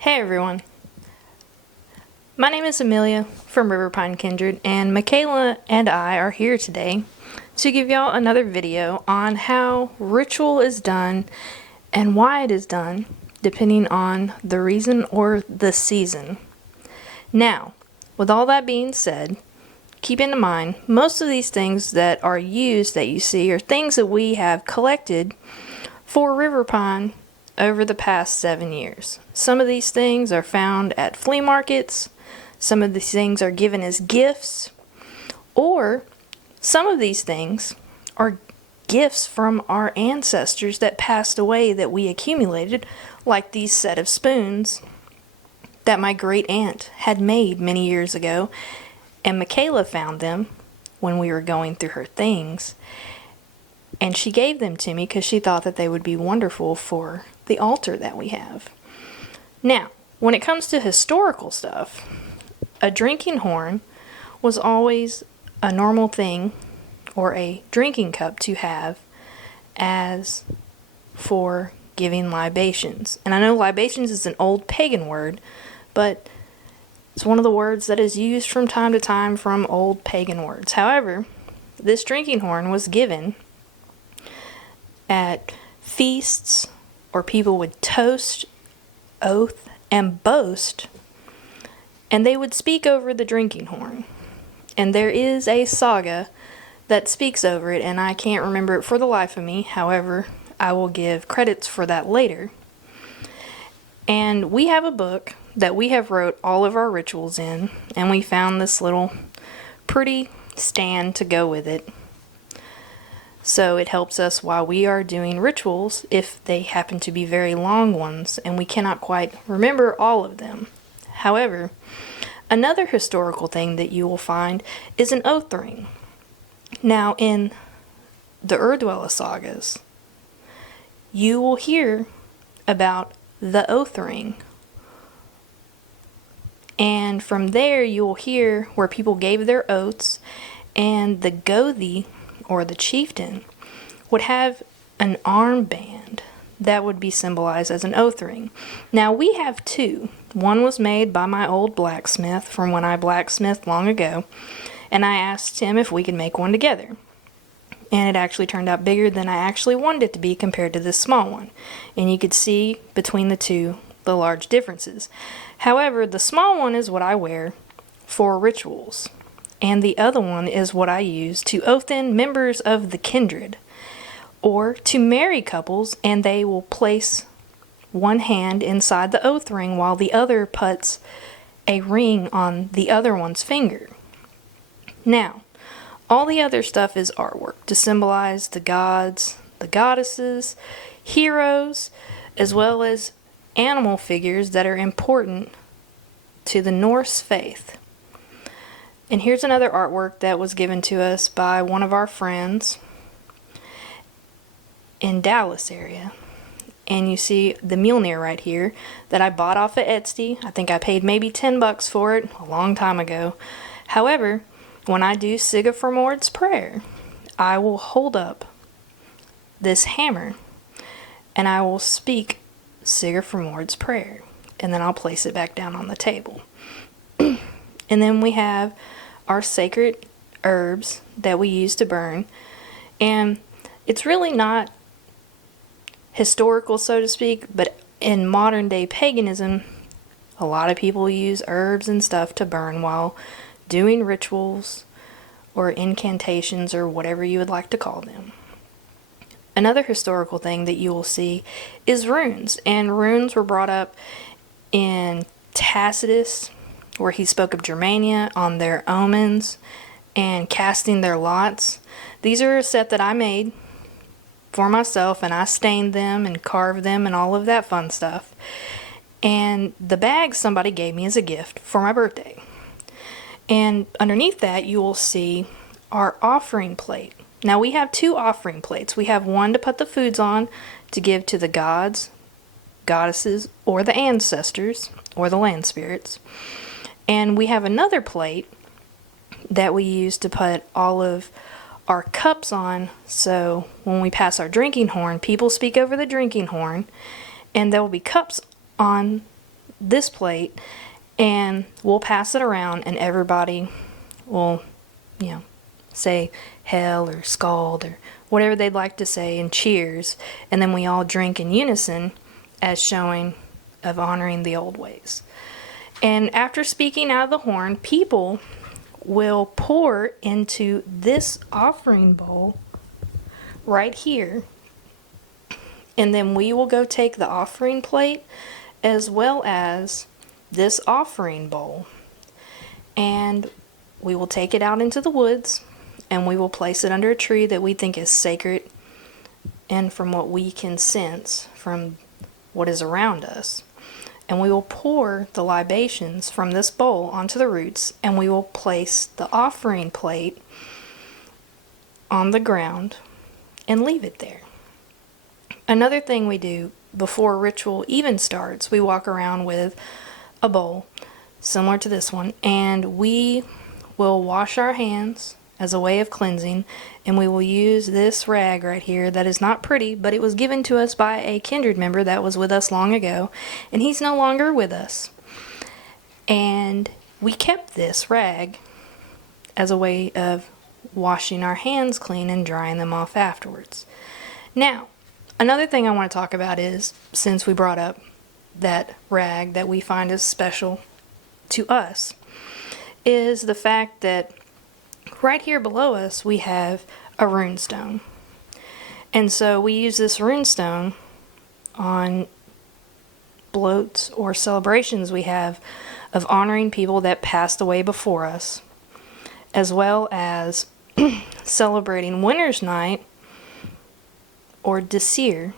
Hey everyone, my name is Amelia from River Pine Kindred, and Michaela and I are here today to give y'all another video on how ritual is done and why it is done, depending on the reason or the season. Now, with all that being said, keep in mind, most of these things that are used that you see are things that we have collected for River Pine over the past 7 years. Some of these things are found at flea markets, some of these things are given as gifts, or some of these things are gifts from our ancestors that passed away that we accumulated, like these set of spoons that my great aunt had made many years ago, and Michaela found them when we were going through her things, and she gave them to me because she thought that they would be wonderful for the altar that we have. Now, when it comes to historical stuff, a drinking horn was always a normal thing, or a drinking cup to have as for giving libations. And I know libations is an old pagan word, but it's one of the words that is used from time to time from old pagan words. However, this drinking horn was given at feasts, or people would toast, oath, and boast, and they would speak over the drinking horn. And there is a saga that speaks over it, and I can't remember it for the life of me. However, I will give credits for that later. And we have a book that we have wrote all of our rituals in, and we found this little pretty stand to go with it. So it helps us while we are doing rituals if they happen to be very long ones and we cannot quite remember all of them. However, another historical thing that you will find is an oath ring. Now, in the Urdwella sagas, you will hear about the oath ring. And from there, you will hear where people gave their oaths, and the Gothi, or the chieftain, would have an armband that would be symbolized as an oath ring. Now, we have two. One was made by my old blacksmith from when I blacksmithed long ago, and I asked him if we could make one together. And it actually turned out bigger than I actually wanted it to be compared to this small one. And you could see between the two the large differences. However, the small one is what I wear for rituals, and the other one is what I use to oath in members of the kindred, or to marry couples, and they will place one hand inside the oath ring while the other puts a ring on the other one's finger. Now, all the other stuff is artwork to symbolize the gods, the goddesses, heroes, as well as animal figures that are important to the Norse faith. And here's another artwork that was given to us by one of our friends in Dallas area. And you see the Mjolnir right here that I bought off of Etsy. I think I paid maybe $10 for it a long time ago. However, when I do Sigga Mord's prayer, I will hold up this hammer and I will speak Sigga Mord's prayer, and then I'll place it back down on the table. And then we have our sacred herbs that we use to burn, and it's really not historical, so to speak, but in modern day paganism, a lot of people use herbs and stuff to burn while doing rituals or incantations or whatever you would like to call them. Another historical thing that you will see is runes, and runes were brought up in Tacitus, where he spoke of Germania on their omens and casting their lots. These are a set that I made for myself, and I stained them and carved them and all of that fun stuff. And the bag somebody gave me as a gift for my birthday. And underneath that you will see our offering plate. Now, we have two offering plates. We have one to put the foods on to give to the gods, goddesses, or the ancestors, or the land spirits. And we have another plate that we use to put all of our cups on, so when we pass our drinking horn, people speak over the drinking horn, and there will be cups on this plate, and we'll pass it around, and everybody will, say hell or scald or whatever they'd like to say, and cheers, and then we all drink in unison as showing of honoring the old ways. And after speaking out of the horn, people will pour into this offering bowl right here, and then we will go take the offering plate as well as this offering bowl, and we will take it out into the woods, and we will place it under a tree that we think is sacred, and from what we can sense from what is around us. And we will pour the libations from this bowl onto the roots, and we will place the offering plate on the ground and leave it there. Another thing we do before ritual even starts, we walk around with a bowl similar to this one, and we will wash our hands as a way of cleansing, and we will use this rag right here that is not pretty, but it was given to us by a kindred member that was with us long ago, and he's no longer with us. And we kept this rag as a way of washing our hands clean and drying them off afterwards. Now, another thing I want to talk about is, since we brought up that rag that we find is special to us, is the fact that right here below us we have a rune stone. And so we use this rune stone on bloats or celebrations we have of honoring people that passed away before us, as well as celebrating Winter's Night or Disir.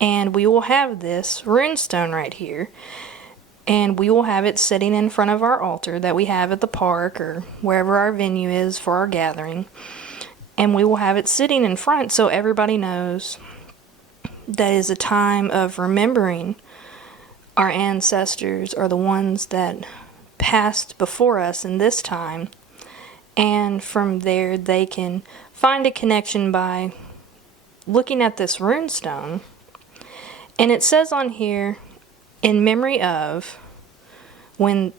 And we will have this rune stone right here, and we will have it sitting in front of our altar that we have at the park or wherever our venue is for our gathering. And we will have it sitting in front so everybody knows that is a time of remembering our ancestors or the ones that passed before us in this time. And from there they can find a connection by looking at this rune stone. And it says on here, in memory of when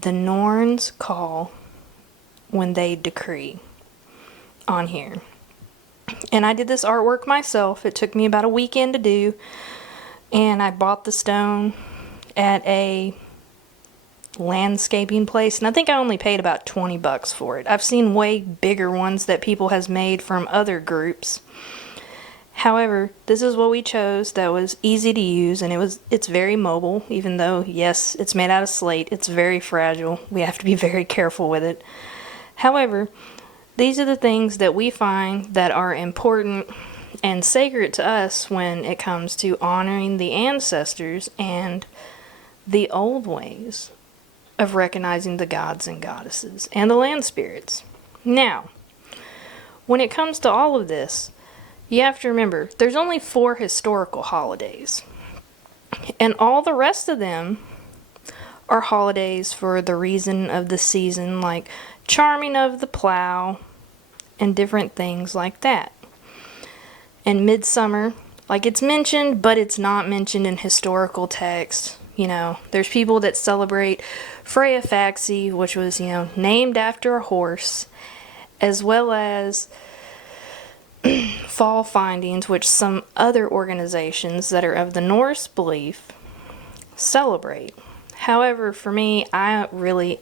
the Norns call, when they decree, on here. And I did this artwork myself. It took me about a weekend to do, and I bought the stone at a landscaping place, and I think I only paid about $20 for it. I've seen way bigger ones that people has made from other groups. However, this is what we chose that was easy to use, and it's very mobile, even though, yes, it's made out of slate. It's very fragile. We have to be very careful with it. However, these are the things that we find that are important and sacred to us when it comes to honoring the ancestors and the old ways of recognizing the gods and goddesses and the land spirits. Now, when it comes to all of this, you have to remember, there's only 4 historical holidays, and all the rest of them are holidays for the reason of the season, like charming of the plow and different things like that. And midsummer, like it's mentioned, but it's not mentioned in historical texts. There's people that celebrate Freya Faxi, which was, named after a horse, as well as Fall Findings, which some other organizations that are of the Norse belief celebrate. However, for me, I really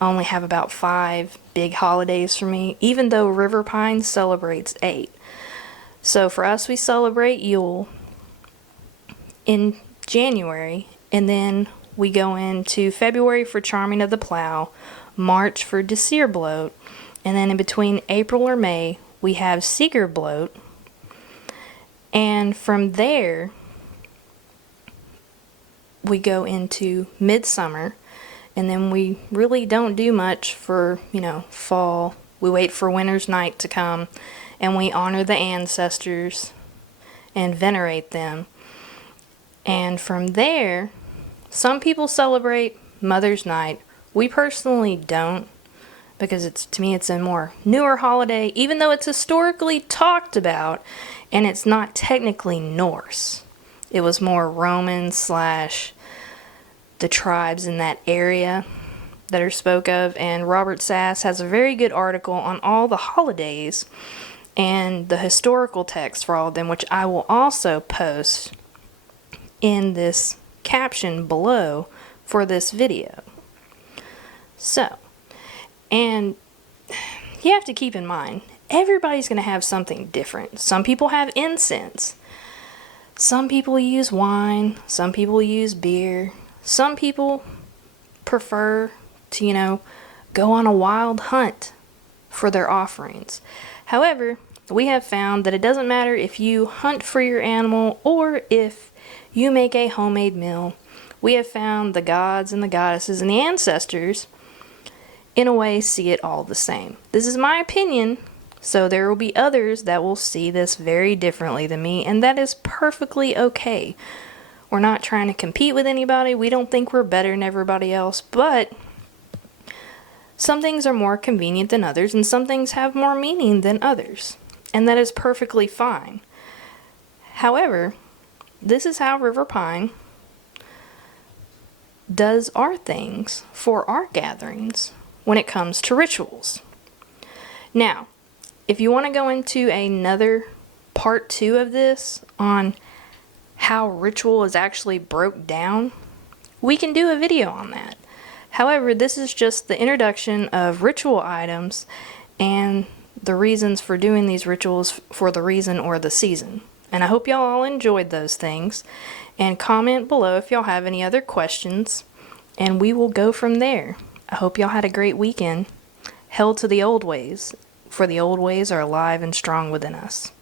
only have about 5 big holidays for me, even though River Pine celebrates 8. So for us, we celebrate Yule in January, and then we go into February for Charming of the Plow, March for Disir Bloat, and then in between April or May, we have Seeger Bloat, and from there, we go into Midsummer, and then we really don't do much for, fall. We wait for Winter's Night to come, and we honor the ancestors and venerate them. And from there, some people celebrate Mother's Night. We personally don't, because to me it's a more newer holiday, even though it's historically talked about, and it's not technically Norse. It was more Roman / the tribes in that area that are spoke of, and Robert Sass has a very good article on all the holidays and the historical text for all of them, which I will also post in this caption below for this video. So, and you have to keep in mind, everybody's going to have something different. Some people have incense. Some people use wine. Some people use beer. Some people prefer to, go on a wild hunt for their offerings. However, we have found that it doesn't matter if you hunt for your animal or if you make a homemade meal. We have found the gods and the goddesses and the ancestors, in a way, see it all the same. This is my opinion, so there will be others that will see this very differently than me, and that is perfectly okay. We're not trying to compete with anybody. We don't think we're better than everybody else, but some things are more convenient than others, and some things have more meaning than others, and that is perfectly fine. However, this is how River Pine does our things for our gatherings when it comes to rituals. Now, if you want to go into another part 2 of this on how ritual is actually broke down, we can do a video on that. However, this is just the introduction of ritual items and the reasons for doing these rituals for the reason or the season. And I hope y'all all enjoyed those things. And comment below if y'all have any other questions, and we will go from there. I hope y'all had a great weekend. Held to the old ways, for the old ways are alive and strong within us.